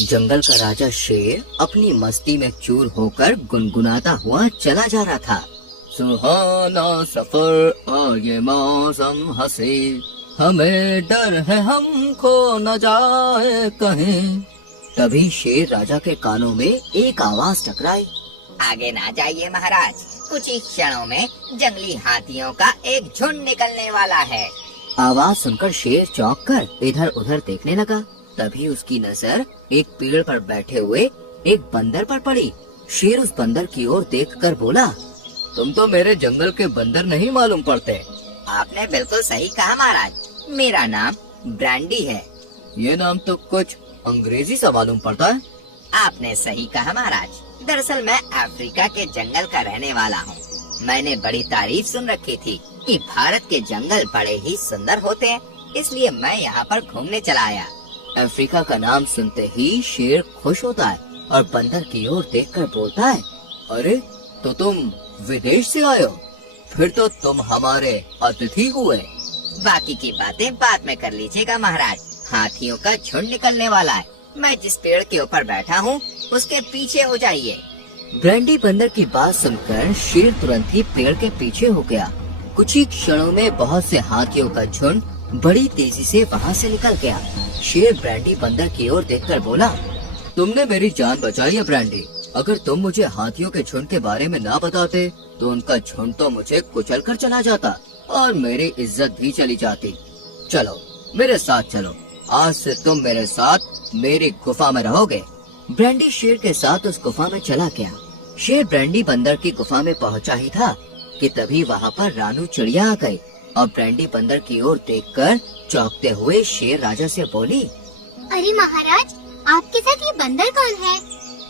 जंगल का राजा शेर अपनी मस्ती में चूर होकर गुनगुनाता हुआ चला जा रहा था। सुहाना सफर और ये मौसम हंसी, हमें डर है हमको न जाए कहीं। तभी शेर राजा के कानों में एक आवाज टकराई। आगे ना जाइए महाराज, कुछ ही क्षणों में जंगली हाथियों का एक झुंड निकलने वाला है। आवाज सुनकर शेर चौंक कर इधर उधर देखने लगा। तभी उसकी नजर एक पेड़ पर बैठे हुए एक बंदर पर पड़ी। शेर उस बंदर की ओर देखकर बोला, तुम तो मेरे जंगल के बंदर नहीं मालूम पड़ते। आपने बिल्कुल सही कहा महाराज, मेरा नाम ब्रांडी है। ये नाम तो कुछ अंग्रेजी सा मालूम पड़ता है। आपने सही कहा महाराज, दरअसल मैं अफ्रीका के जंगल का रहने वाला हूँ। मैंने बड़ी तारीफ सुन रखी थी कि भारत के जंगल बड़े ही सुंदर होते हैं, इसलिए मैं यहाँ पर घूमने चला आया। अफ्रीका का नाम सुनते ही शेर खुश होता है और बंदर की ओर देखकर बोलता है, अरे तो तुम विदेश से आए हो, फिर तो तुम हमारे अतिथि हुए। बाकी की बातें बाद में कर लीजिएगा महाराज, हाथियों का झुंड निकलने वाला है। मैं जिस पेड़ के ऊपर बैठा हूँ उसके पीछे हो जाइए। ब्रांडी बंदर की बात सुनकर शेर तुरंत ही पेड़ के पीछे हो गया। कुछ ही क्षणों में बहुत से हाथियों का झुंड बड़ी तेजी से वहाँ से निकल गया। शेर ब्रांडी बंदर की ओर देखकर बोला, तुमने मेरी जान बचाई है ब्रांडी। अगर तुम मुझे हाथियों के झुंड के बारे में ना बताते तो उनका झुंड तो मुझे कुचल कर चला जाता और मेरी इज्जत भी चली जाती। चलो मेरे साथ चलो, आज से तुम मेरे साथ मेरी गुफा में रहोगे। ब्रांडी शेर के साथ उस गुफा में चला गया। शेर ब्रांडी बंदर की गुफा में पहुंचा ही था कि तभी वहां पर रानू चिड़िया आ गई और ब्रांडी बंदर की ओर देखकर चौंकते हुए शेर राजा से बोली, अरे महाराज, आपके साथ ये बंदर कौन है?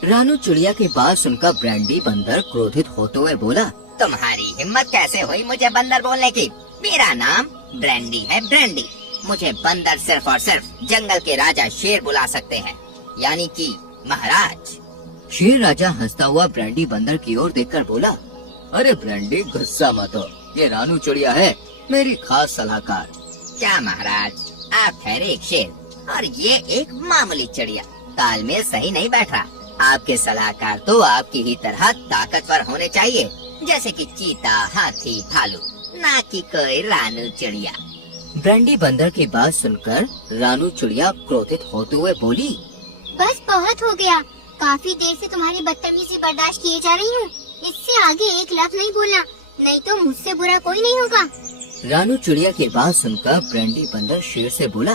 रानू चिड़िया की बात सुनकर ब्रांडी बंदर क्रोधित होते हुए बोला, तुम्हारी हिम्मत कैसे हुई मुझे बंदर बोलने की? मेरा नाम ब्रांडी है, ब्रांडी। मुझे बंदर सिर्फ और सिर्फ जंगल के राजा शेर बुला सकते हैं, यानी कि महाराज। शेर राजा हंसता हुआ ब्रांडी बंदर की ओर देखकर बोला, अरे ब्रांडी गुस्सा मत हो, ये रानू चिड़िया है, मेरी खास सलाहकार। क्या महाराज, आप ठहरे एक शेर और ये एक मामूली चिड़िया, तालमेल सही नहीं बैठ रहा। आपके सलाहकार तो आपकी ही तरह ताकतवर होने चाहिए, जैसे कि चीता, हाथी, भालू, ना कि कोई रानू चिड़िया। ब्रांडी बंदर की बात सुनकर रानू चिड़िया क्रोधित होते हुए बोली, बस बहुत हो गया, काफी देर से तुम्हारी बदतमीजी बर्दाश्त किए जा रही हूँ। इससे आगे एक लफ्ज नहीं बोलना, नहीं तो मुझसे बुरा कोई नहीं होगा। रानू चिड़िया की बात सुनकर ब्रांडी बंदर शेर से बोला,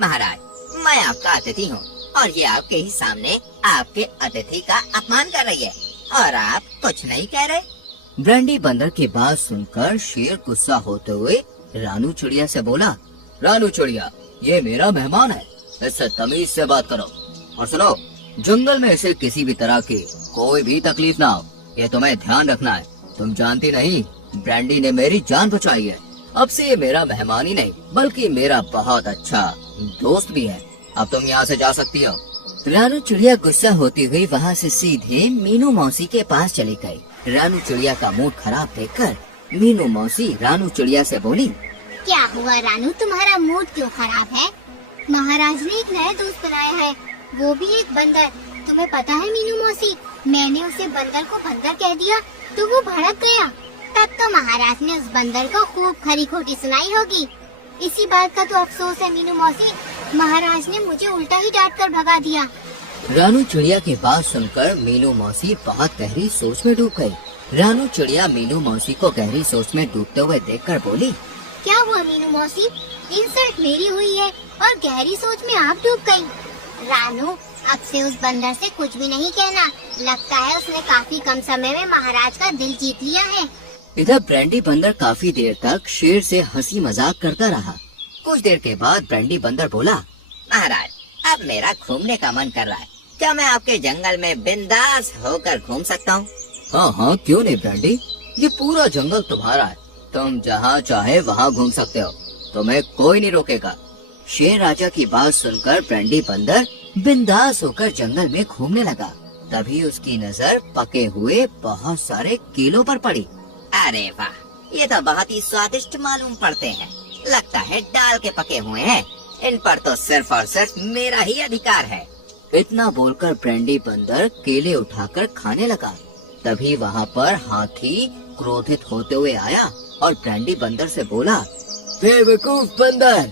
महाराज, मैं आपका अतिथि हूँ और ये आपके ही सामने आपके अतिथि का अपमान कर रही है और आप कुछ नहीं कह रहे। ब्रांडी बंदर की बात सुनकर शेर गुस्सा होते हुए रानू चिड़िया से बोला, रानू चिड़िया, ये मेरा मेहमान है, इससे तमीज से बात करो। और सुनो, जंगल में इसे किसी भी तरह की कोई भी तकलीफ ना हो, ये तुम्हें ध्यान रखना है। तुम जानती नहीं, ब्रांडी ने मेरी जान बचाई है। अब से ये मेरा मेहमान ही नहीं बल्कि मेरा बहुत अच्छा दोस्त भी है। अब तुम यहाँ से जा सकती हो। रानू चिड़िया गुस्सा होती हुई वहाँ से सीधे मीनू मौसी के पास चली गई। रानू चिड़िया का मूड खराब देखकर मीनू मौसी रानू चिड़िया से बोली, क्या हुआ रानू, तुम्हारा मूड क्यों खराब है? महाराज ने एक नया दोस्त बनाया है, वो भी एक बंदर। तुम्हें पता है मीनू मौसी, मैंने उसे बंदर को बंदर कह दिया तो वो भड़क गया। तब तो महाराज ने उस बंदर को खूब खरी खोटी सुनाई होगी। इसी बात का तो अफसोस है मीनू मौसी, महाराज ने मुझे उल्टा ही डांट कर भगा दिया। रानू चिड़िया की बात सुनकर मीनू मौसी बहुत गहरी सोच में डूब गई। रानू चिड़िया मीनू मौसी को गहरी सोच में डूबते हुए देखकर बोली, क्या हुआ मीनू मौसी, इंसल्ट मेरी हुई है और गहरी सोच में आप डूब गई। रानू, अब से उस बंदर से कुछ भी नहीं कहना, लगता है उसने काफी कम समय में महाराज का दिल जीत लिया है। इधर ब्रांडी बंदर काफी देर तक शेर से हंसी मजाक करता रहा। कुछ देर के बाद ब्रांडी बंदर बोला, महाराज, अब मेरा घूमने का मन कर रहा है, क्या मैं आपके जंगल में बिंदास होकर घूम सकता हूँ? हाँ हाँ, क्यों नहीं ब्रांडी, ये पूरा जंगल तुम्हारा है, तुम जहाँ चाहे वहाँ घूम सकते हो, तुम्हें कोई नहीं रोकेगा। शेर राजा की बात सुनकर ब्रांडी बंदर बिंदास होकर जंगल में घूमने लगा। तभी उसकी नजर पके हुए बहुत सारे केलों पर पड़ी। अरे वाह, ये तो बहुत ही स्वादिष्ट मालूम पड़ते हैं, लगता है डाल के पके हुए हैं। इन पर तो सिर्फ और सिर्फ मेरा ही अधिकार है। इतना बोलकर ब्रांडी बंदर केले उठाकर खाने लगा। तभी वहाँ पर हाथी क्रोधित होते हुए आया और ब्रांडी बंदर से बोला, बेवकूफ बंदर,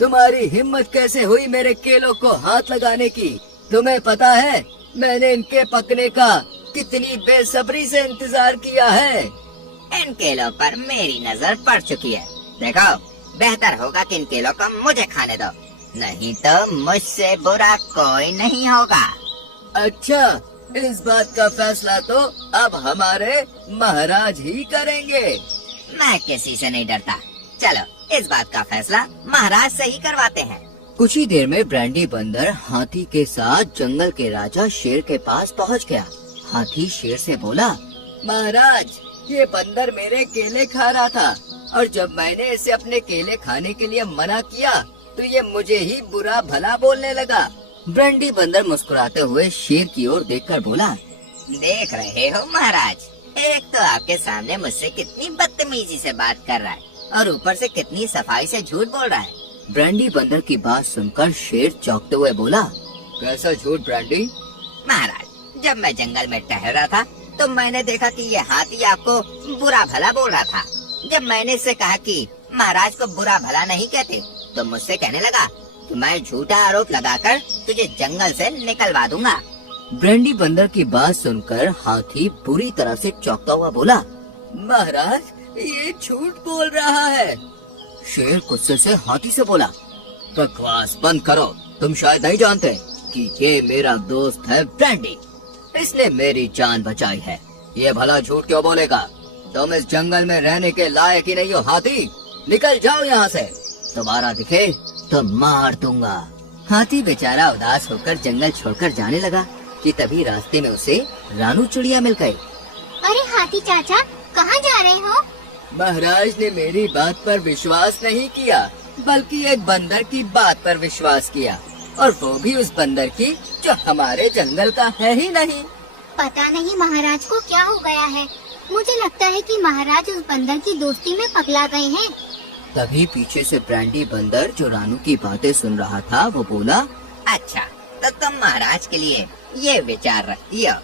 तुम्हारी हिम्मत कैसे हुई मेरे केलों को हाथ लगाने की? तुम्हें पता है मैंने इनके पकने का कितनी बेसब्री से इंतजार किया है। इन केलों पर मेरी नजर पड़ चुकी है। देखो, बेहतर होगा कि इन केलों को मुझे खाने दो, नहीं तो मुझसे बुरा कोई नहीं होगा। अच्छा, इस बात का फैसला तो अब हमारे महाराज ही करेंगे। मैं किसी से नहीं डरता। चलो, इस बात का फैसला महाराज से ही करवाते हैं। कुछ ही देर में ब्रांडी बंदर हाथी के साथ जंगल के राजा शेर के पास पहुंच गया। हाथी शेर से बोला, महाराज, ये बंदर मेरे केले खा रहा था और जब मैंने इसे अपने केले खाने के लिए मना किया तो ये मुझे ही बुरा भला बोलने लगा। ब्रांडी बंदर मुस्कुराते हुए शेर की ओर देखकर बोला, देख रहे हो महाराज, एक तो आपके सामने मुझसे कितनी बदतमीजी से बात कर रहा है और ऊपर से कितनी सफाई से झूठ बोल रहा है। ब्रांडी बंदर की बात सुनकर शेर चौंकते हुए बोला, कैसा झूठ ब्रांडी? महाराज, जब मैं जंगल में टहल रहा था तो मैंने देखा कि ये हाथी आपको बुरा भला बोल रहा था। जब मैंने इससे कहा कि महाराज को बुरा भला नहीं कहते, तो मुझसे कहने लगा कि मैं झूठा आरोप लगाकर तुझे जंगल से निकलवा दूंगा। ब्रांडी बंदर की बात सुनकर हाथी बुरी तरह से चौंकता हुआ बोला, महाराज, ये झूठ बोल रहा है। शेर गुस्से से हाथी से बोला, बकवास बंद करो। तुम शायद नहीं जानते कि ये मेरा दोस्त है ब्रांडी। इसने मेरी जान बचाई है। ये भला झूठ क्यों बोलेगा? तुम इस जंगल में रहने के लायक ही नहीं हो हाथी। निकल जाओ यहाँ से। दोबारा दिखे तो मार दूंगा। हाथी बेचारा उदास होकर जंगल छोड़कर जाने लगा कि तभी रास्ते में उसे रानू चिड़िया मिल गई। अरे हाथी चाचा, कहाँ जा रहे हो? महाराज ने मेरी बात पर विश्वास नहीं किया, बल्कि एक बंदर की बात पर विश्वास किया, और वो भी उस बंदर की जो हमारे जंगल का है ही नहीं। पता नहीं महाराज को क्या हो गया है। मुझे लगता है कि महाराज उस बंदर की दोस्ती में पगला गए हैं। तभी पीछे से ब्रांडी बंदर जो रानू की बातें सुन रहा था वो बोला, अच्छा, तो तुम महाराज के लिए ये विचार रखती हो।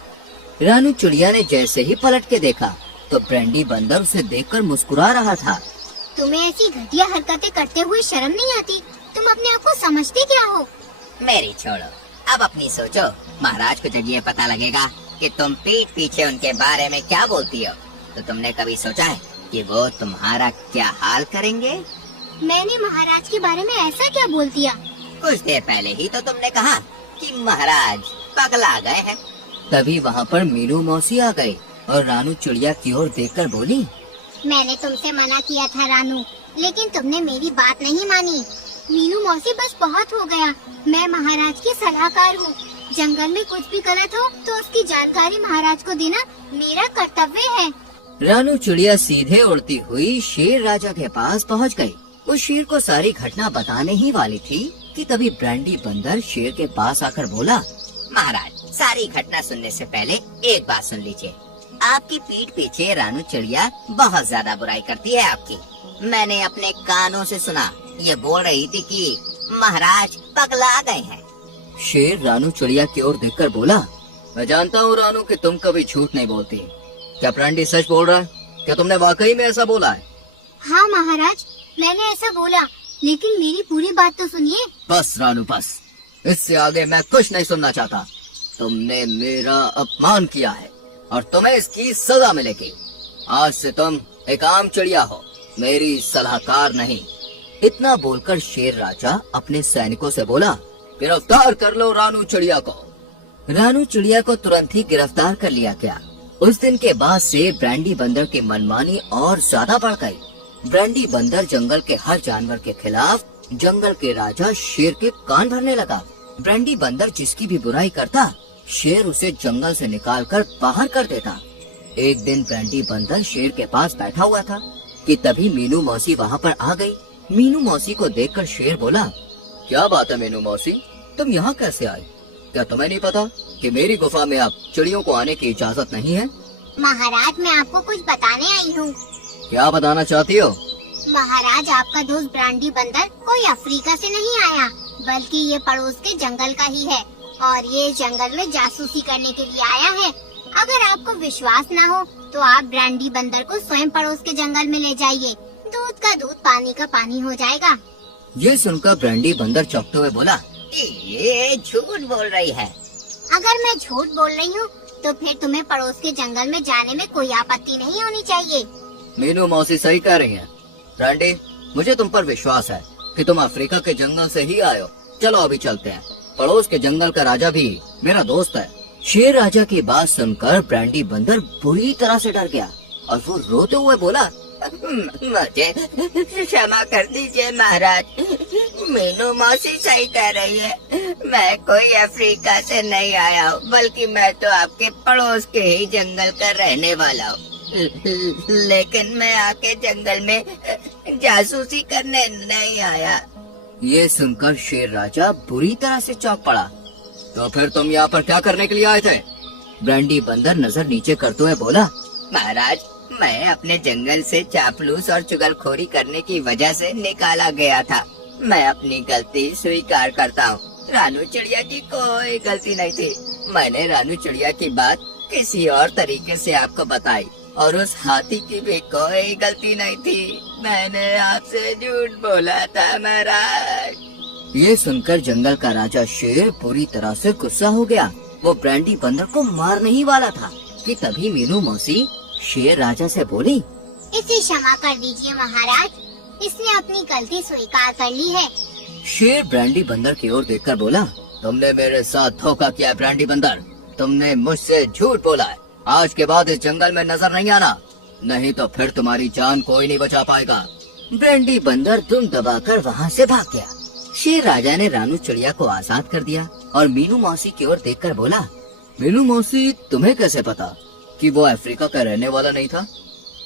रानू चिड़िया ने जैसे ही पलट के देखा तो ब्रांडी बंदर उसे देखकर मुस्कुरा रहा था। तुम्हें ऐसी घटिया हरकतें करते हुए शर्म नहीं आती? तुम अपने आप को समझते क्या हो? मेरी छोड़ो, अब अपनी सोचो। महाराज को जब ये पता लगेगा कि तुम पीठ पीछे उनके बारे में क्या बोलती हो, तो तुमने कभी सोचा है कि वो तुम्हारा क्या हाल करेंगे? मैंने महाराज के बारे में ऐसा क्या बोल दिया? कुछ देर पहले ही तो तुमने कहा कि महाराज पगला गए हैं। तभी वहाँ पर मीनू मौसी आ गई और रानू चिड़िया की ओर देखकर बोली, मैंने तुमसे मना किया था रानू, लेकिन तुमने मेरी बात नहीं मानी। मीनू मौसी, बस बहुत हो गया। मैं महाराज की सलाहकार हूँ। जंगल में कुछ भी गलत हो तो उसकी जानकारी महाराज को देना मेरा कर्तव्य है। रानू चिड़िया सीधे उड़ती हुई शेर राजा के पास पहुँच गई। वो शेर को सारी घटना बताने ही वाली थी कि तभी ब्रांडी बंदर शेर के पास आकर बोला, महाराज, सारी घटना सुनने से पहले एक बात सुन लीजिए। आपकी पीठ पीछे रानू चिड़िया बहुत ज्यादा बुराई करती है आपकी। मैंने अपने कानों से सुना, ये बोल रही थी कि महाराज पगला गए हैं। शेर रानू चिड़िया की ओर देखकर बोला, मैं जानता हूँ रानू कि तुम कभी झूठ नहीं बोलती। क्या ब्रांडी सच बोल रहा है? क्या तुमने वाकई में ऐसा बोला है? हाँ महाराज, मैंने ऐसा बोला, लेकिन मेरी पूरी बात तो सुनिए। बस रानू बस, इससे आगे मैं कुछ नहीं सुनना चाहता। तुमने मेरा अपमान किया है और तुम्हें इसकी सजा मिलेगी। आज से तुम एक आम चिड़िया हो, मेरी सलाहकार नहीं। इतना बोलकर शेर राजा अपने सैनिकों से बोला, गिरफ्तार कर लो रानू चिड़िया को। रानू चिड़िया को तुरंत ही गिरफ्तार कर लिया गया। उस दिन के बाद से ब्रांडी बंदर की मनमानी और ज्यादा बढ़ गई। ब्रांडी बंदर जंगल के हर जानवर के खिलाफ जंगल के राजा शेर के कान भरने लगा। ब्रांडी बंदर जिसकी भी बुराई करता, शेर उसे जंगल से निकालकर बाहर कर देता। एक दिन ब्रांडी बंदर शेर के पास बैठा हुआ था कि तभी मीनू मौसी वहाँ पर आ गई। मीनू मौसी को देखकर शेर बोला, क्या बात है मीनू मौसी, तुम यहाँ कैसे आए? क्या तुम्हें नहीं पता कि मेरी गुफा में अब चिड़ियों को आने की इजाजत नहीं है? महाराज, मैं आपको कुछ बताने आई हूँ। क्या बताना चाहती हो? महाराज, आपका दोस्त ब्रांडी बंदर कोई अफ्रीका से नहीं आया, बल्कि ये पड़ोस के जंगल का ही है। और ये जंगल में जासूसी करने के लिए आया है। अगर आपको विश्वास न हो तो आप ब्रांडी बंदर को स्वयं पड़ोस के जंगल में ले जाइए। दूध का दूध, पानी का पानी हो जाएगा। ये सुनकर ब्रांडी बंदर चौंकते हुए बोला, ये झूठ बोल रही है। अगर मैं झूठ बोल रही हूँ तो फिर तुम्हें पड़ोस के जंगल में जाने में कोई आपत्ति नहीं होनी चाहिए। मीनू मौसी सही कह रही है। ब्रांडी, मुझे तुम पर विश्वास है कि तुम अफ्रीका के जंगल से ही आए हो। चलो अभी चलते हैं। पड़ोस के जंगल का राजा भी मेरा दोस्त है। शेर राजा की बात सुनकर ब्रांडी बंदर बुरी तरह से डर गया और वो रोते हुए बोला, मुझे क्षमा कर दीजिए महाराज, मीनू मौसी सही कह रही है। मैं कोई अफ्रीका से नहीं आया हूँ, बल्कि मैं तो आपके पड़ोस के ही जंगल का रहने वाला हूँ। लेकिन मैं आके जंगल में जासूसी करने नहीं आया। ये सुनकर शेर राजा बुरी तरह से चौंक पड़ा। तो फिर तुम यहाँ पर क्या करने के लिए आए थे? ब्रांडी बंदर नजर नीचे करते हुए बोला, महाराज, मैं अपने जंगल से चापलूस और चुगलखोरी करने की वजह से निकाला गया था। मैं अपनी गलती स्वीकार करता हूँ। रानू चिड़िया की कोई गलती नहीं थी। मैंने रानू चिड़िया की बात किसी और तरीके से आपको बताई और उस हाथी की भी कोई गलती नहीं थी। मैंने आपसे झूठ बोला था महाराज। ये सुनकर जंगल का राजा शेर पूरी तरह से गुस्सा हो गया। वो ब्रांडी बंदर को मारने ही वाला था कि तभी मीनू मौसी शेर राजा से बोली, इसे क्षमा कर दीजिए महाराज, इसने अपनी गलती स्वीकार कर ली है। शेर ब्रांडी बंदर की ओर देखकर बोला, तुमने मेरे साथ धोखा किया ब्रांडी बंदर। तुमने मुझसे झूठ बोला है। आज के बाद इस जंगल में नजर नहीं आना, नहीं तो फिर तुम्हारी जान कोई नहीं बचा पाएगा। ब्रांडी बंदर दुम दबाकर वहाँ से भाग गया। शेर राजा ने रानू चिड़िया को आजाद कर दिया और मीनू मौसी की ओर देखकर बोला, मीनू मौसी, तुम्हें कैसे पता कि वो अफ्रीका का रहने वाला नहीं था?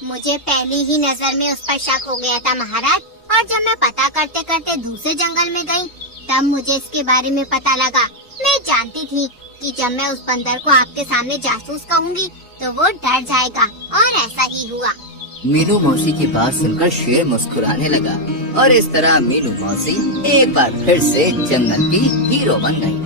मुझे पहली ही नजर में उस पर शक हो गया था महाराज, और जब मैं पता करते करते दूसरे जंगल में गई तब मुझे इसके बारे में पता लगा। मैं जानती थी कि जब मैं उस बंदर को आपके सामने जासूस कहूँगी तो वो डर जाएगा, और ऐसा ही हुआ। मीनू मौसी की बात सुनकर शेर मुस्कुराने लगा और इस तरह मीनू मौसी एक बार फिर से जंगल की हीरो बन गई।